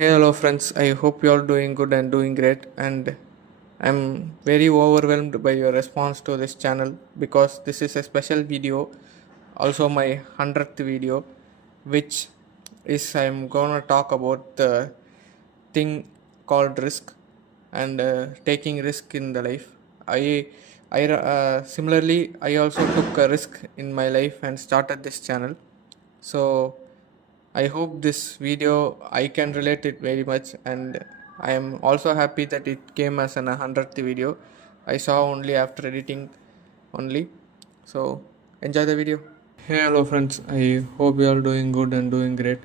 Hey, hello friends. I hope you all doing good and doing great. And I'm very overwhelmed by your response to this channel because this is a special video, also my 100th video, which is I'm gonna talk about the thing called risk and taking risk in the life. Similarly, I also took a risk in my life and started this channel. So I hope this video I can relate it very much, and I am also happy that it came as an 100th video. I saw only after editing only. So enjoy the video. Hey, hello friends. I hope you are doing good and doing great.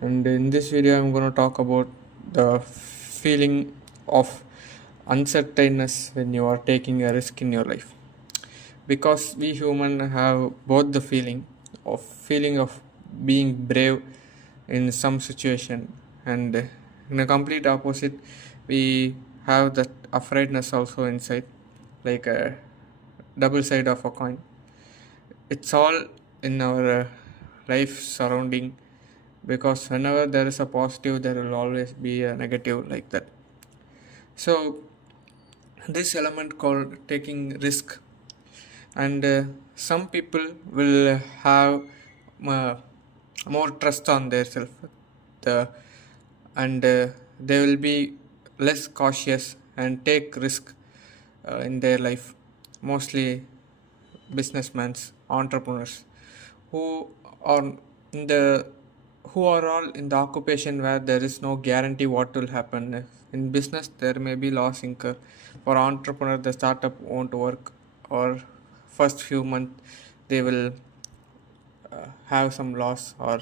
And in this video I'm going to talk about the feeling of uncertainness when you are taking a risk in your life. Because we human have both the feeling of being brave in some situation, and in a complete opposite we have that afraidness also inside, like a double side of a coin. It's all in our life surrounding, because whenever there is a positive there will always be a negative, like that. So this element called taking risk, and some people will have uh, more trust on their self, the and they will be less cautious and take risk in their life, mostly businessmen, entrepreneurs, who are in the who are all in the occupation where there is no guarantee what will happen. In business, there may be loss incur. For entrepreneur, the startup won't work, or first few months they will have some loss or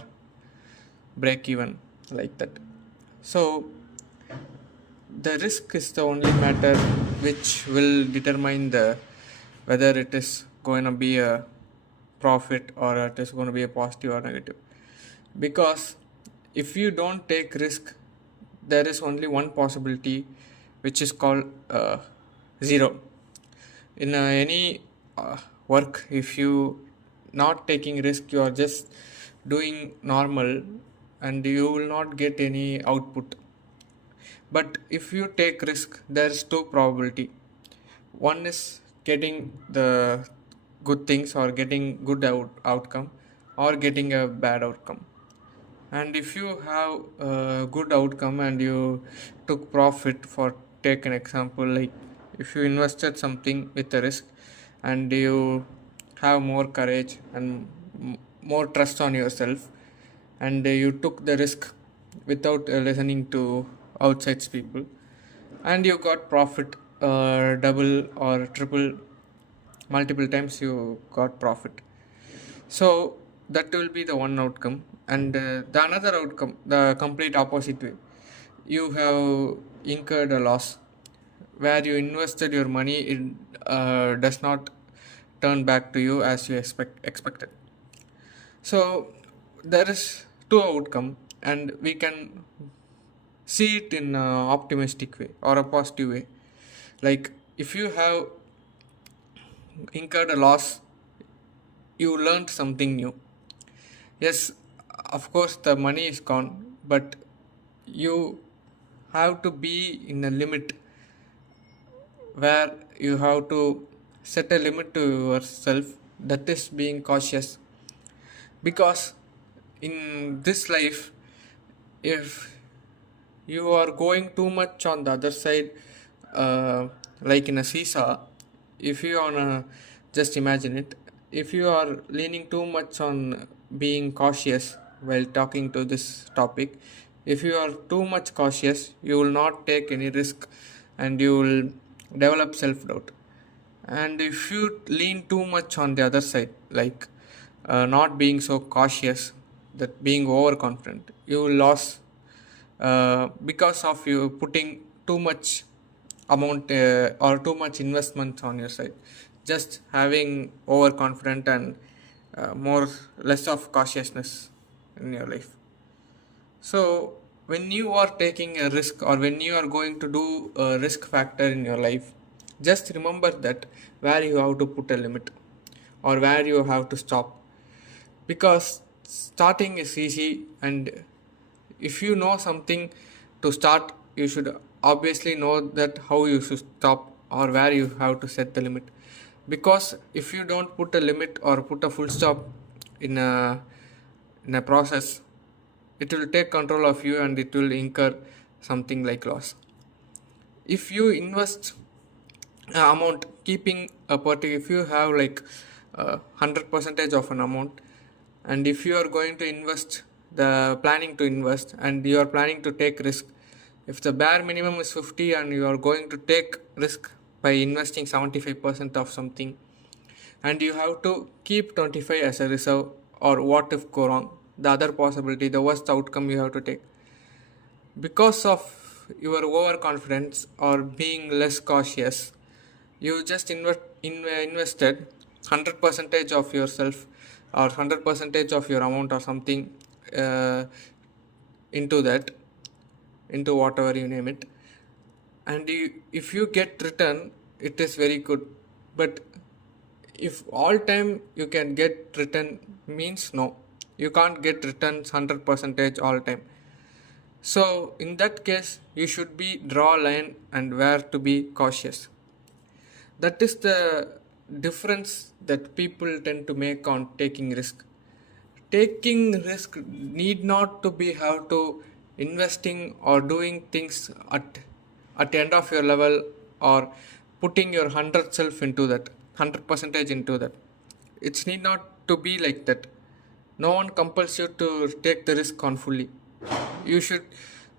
break even, like that. So the risk is the only matter which will determine the whether it is going to be a profit or it is going to be a positive or negative. Because if you don't take risk, there is only one possibility, which is called zero. In any work, if you not taking risk, you are just doing normal and you will not get any output. But if you take risk, there's two probability. One is getting the good things or getting good outcome, or getting a bad outcome. And if you have a good outcome and you took profit, for take an example, like if you invested something with a risk and you have more courage and more trust on yourself, and you took the risk without listening to outside people, and you got profit, double or triple, multiple times you got profit. So that will be the one outcome, and the another outcome, the complete opposite way, you have incurred a loss where you invested your money, it does not turn back to you as you expected. So there is two outcome, and we can see it in a optimistic way or a positive way. Like if you have incurred a loss, you learned something new. Yes, of course, the money is gone, but you have to be in a limit where you have to set a limit to yourself, that is being cautious. Because in this life, if you are going too much on the other side, like in a seesaw, if you are on a, just imagine it, if you are leaning too much on being cautious while talking to this topic, if you are too much cautious, you will not take any risk and you will develop self doubt. And if you lean too much on the other side, like not being so cautious, that being overconfident, you will lose because of you putting too much amount or too much investment on your side, just having overconfident and more less of cautiousness in your life. So when you are taking a risk, or when you are going to do a risk factor in your life, just remember that where you have to put a limit or where you have to stop. Because starting is easy, and if you know something to start, you should obviously know that how you should stop or where you have to set the limit. Because if you don't put a limit or put a full stop in a process, it will take control of you and it will incur something like loss. If you invest amount keeping a particular, if you have like 100 percentage of an amount, and if you are going to invest, the planning to invest and you are planning to take risk, if the bare minimum is 50 and you are going to take risk by investing 75% of something, and you have to keep 25 as a reserve, or what if go wrong, the other possibility, the worst outcome you have to take. Because of your overconfidence or being less cautious, you just invested 100 percentage of yourself or 100 percentage of your amount or something uh, into that, into whatever you name it, and if you get return, it is very good. But if all time you can get return, means no, you can't get returns 100 percentage all time. So in that case, you should be draw a line and where to be cautious. That is the difference that people tend to make on taking risk. Taking risk need not to be how to investing or doing things at the end of your level, or putting your 100 self into that 100 percentage into that. It's need not to be like that. No one compels you to take the risk on fully. You should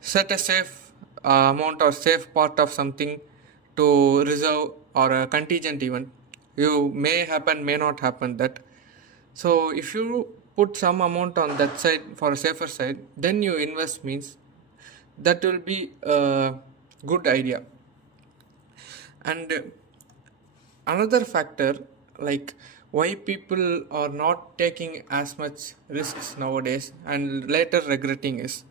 set a safe amount or safe part of something to reserve or a contingent event. You may happen, may not happen that. So if you put some amount on that side for a safer side, then you invest, means that will be a good idea. And another factor, like why people are not taking as much risks nowadays and later regretting, is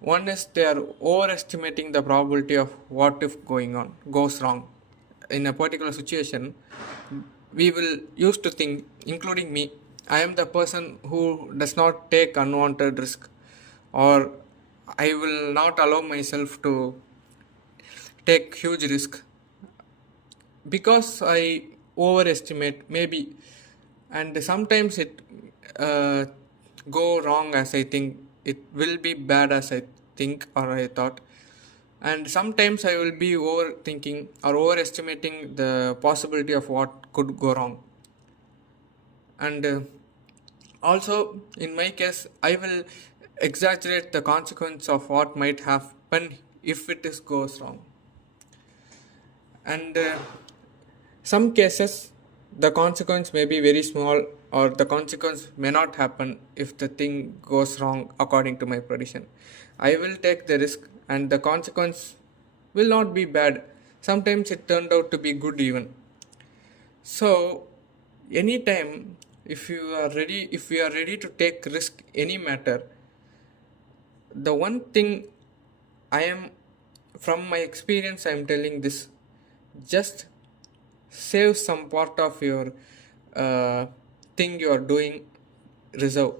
one is they are overestimating the probability of what if goes wrong in a particular situation. We will used to think, including me, I am the person who does not take unwanted risk, or I will not allow myself to take huge risk because I overestimate maybe, and sometimes it uh, go wrong as I think, it will be bad as I think or I thought, and sometimes I will be overthinking or overestimating the possibility of what could go wrong. And also in my case, I will exaggerate the consequence of what might happen if it is goes wrong. And some cases the consequence may be very small, or the consequence may not happen if the thing goes wrong according to my prediction. I will take the risk and the consequence will not be bad. Sometimes it turned out to be good even. So anytime, if you are ready, if we are ready to take risk any matter, the one thing I am, from my experience I am telling this, just save some part of your thing you are doing, reserve.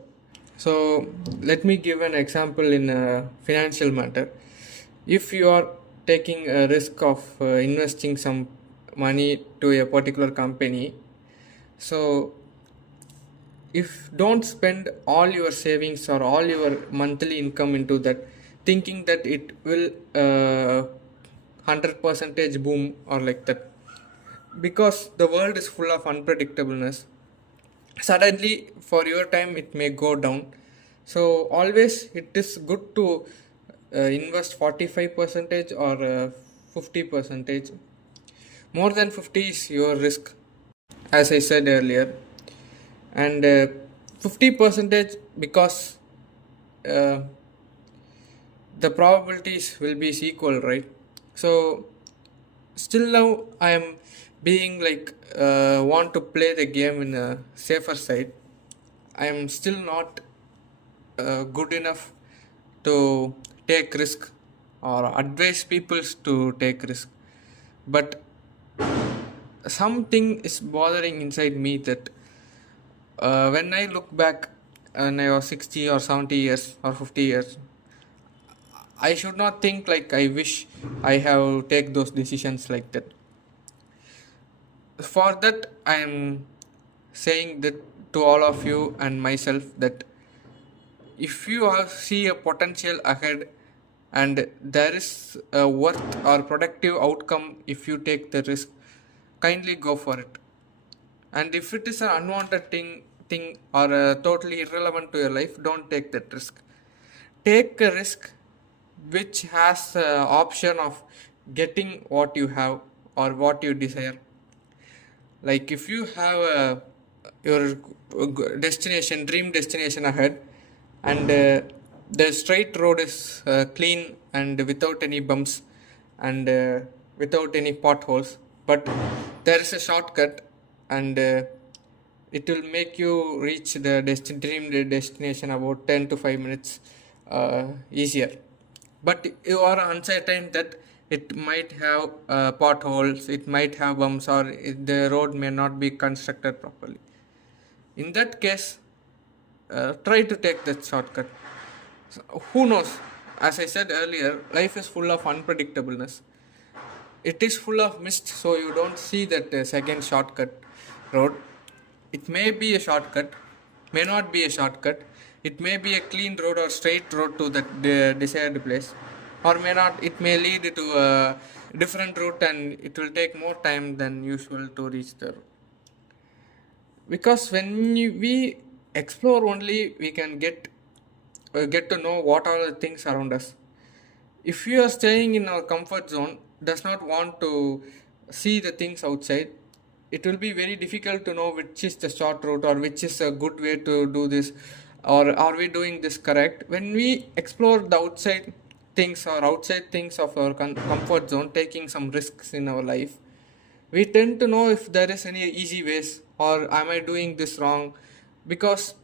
So let me give an example in a financial matter. If you are taking a risk of investing some money to a particular company, so if don't spend all your savings or all your monthly income into that, thinking that it will 100 percentage boom or like that, because the world is full of unpredictableness. Suddenly for your time it may go down. So always it is good to invest 45 percentage or 50 percentage. More than 50 is your risk, as I said earlier, and 50 percentage, because uh, the probabilities will be equal, right? So still now I am being like want to play the game in a safer side. I am still not good enough to take risk or advise people to take risk, but something is bothering inside me that when I look back when I was 60 or 70 years or 50 years, I should not think like I wish I have take those decisions like that. For that, I am saying that to all of you and myself, that if you see a potential ahead and there is a worth or productive outcome, if you take the risk, kindly go for it. And if it is an unwanted thing or totally irrelevant to your life, don't take that risk. Take a risk which has the option of getting what you have or what you desire. Like if you have your destination, dream destination ahead, and the straight road is clean and without any bumps and without any potholes, but there is a shortcut, and it will make you reach the dream destination about 10 to 5 minutes easier. But you are uncertain that it might have potholes, it might have bumps, or the road may not be constructed properly. In that case, try to take that shortcut. So, who knows? As I said earlier, life is full of unpredictableness. It is full of mist, so you don't see that second shortcut road. It may be a shortcut, may not be a shortcut. It may be a clean road or straight road to that desired place, or may not. It may lead to a different route, and it will take more time than usual to reach the route. Because when we explore only, we can get to know what are the things around us. If you are staying in our comfort zone, does not want to see the things outside, it will be very difficult to know which is the short route or which is a good way to do this, or are we doing this correct. When we explore the outside things or outside things of our comfort zone, taking some risks in our life, we tend to know if there is any easy ways or am I doing this wrong. Because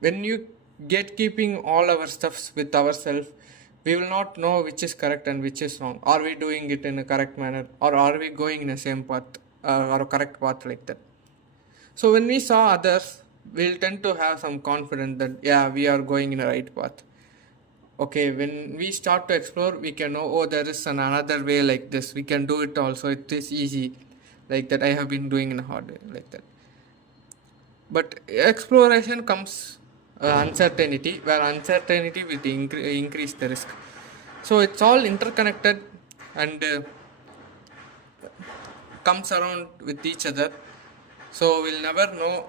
when you get keeping all our stuffs with ourselves, we will not know which is correct and which is wrong. Are we doing it in a correct manner, or are we going in the same path or a correct path, like that. So when we saw others, we'll tend to have some confidence that yeah, we are going in the right path. Okay, when we start to explore, we can know, oh, there is another way like this, we can do it also, it is easy, like that. I have been doing in a hard way, like that. But exploration comes uncertainty, where uncertainty will increase the risk. So it's all interconnected and comes around with each other. So we'll never know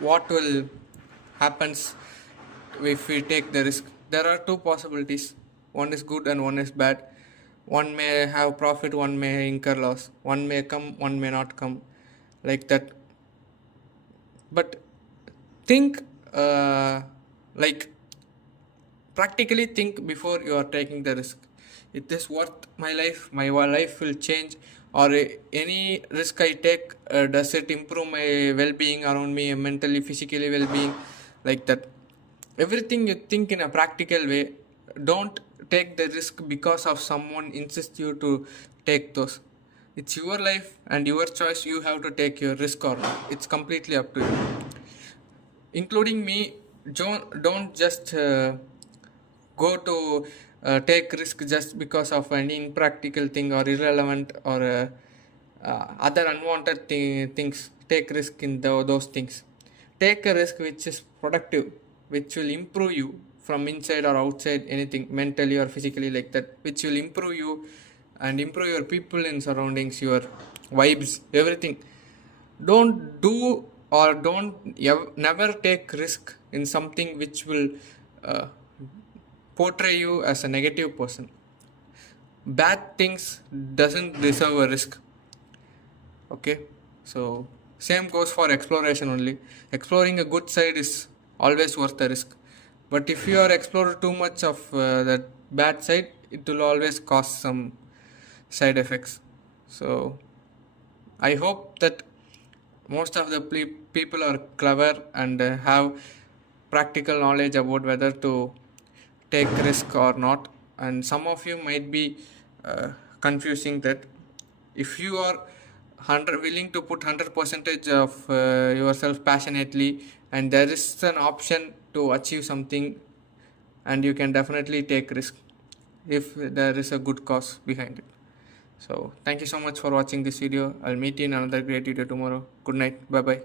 what will happens if we take the risk. There are two possibilities. One is good and one is bad. One may have profit, one may incur loss. One may come, one may not come, like that. But think like practically think before you are taking the risk. It is worth my life, my life will change, or any risk I take, does it improve my well-being around me, mentally, physically well-being, like that. Everything you think in a practical way. Don't take the risk because of someone insists you to take those. It's your life and your choice. You have to take your risk or not. It's completely up to you. Including me, don't just go to take risk just because of any impractical thing or irrelevant or other unwanted things. Take risk in those things. Take a risk which is productive, which will improve you from inside or outside, anything, mentally or physically, like that, which will improve you and improve your people and surroundings, your vibes, everything. Don't do or never take risk in something which will portray you as a negative person. Bad things doesn't deserve a risk. Okay, so same goes for exploration only. Exploring a good side is always worth the risk. But if you are exploring too much of that bad side, it will always cause some side effects. So I hope that most of the people are clever and have practical knowledge about whether to take risk or not. And some of you might be confusing that. If you are willing to put 100% of yourself passionately, and there is an option to achieve something, and you can definitely take risk. if there is a good cause behind it. So thank you so much for watching this video. I'll meet you in another great video tomorrow. Good night. Bye bye.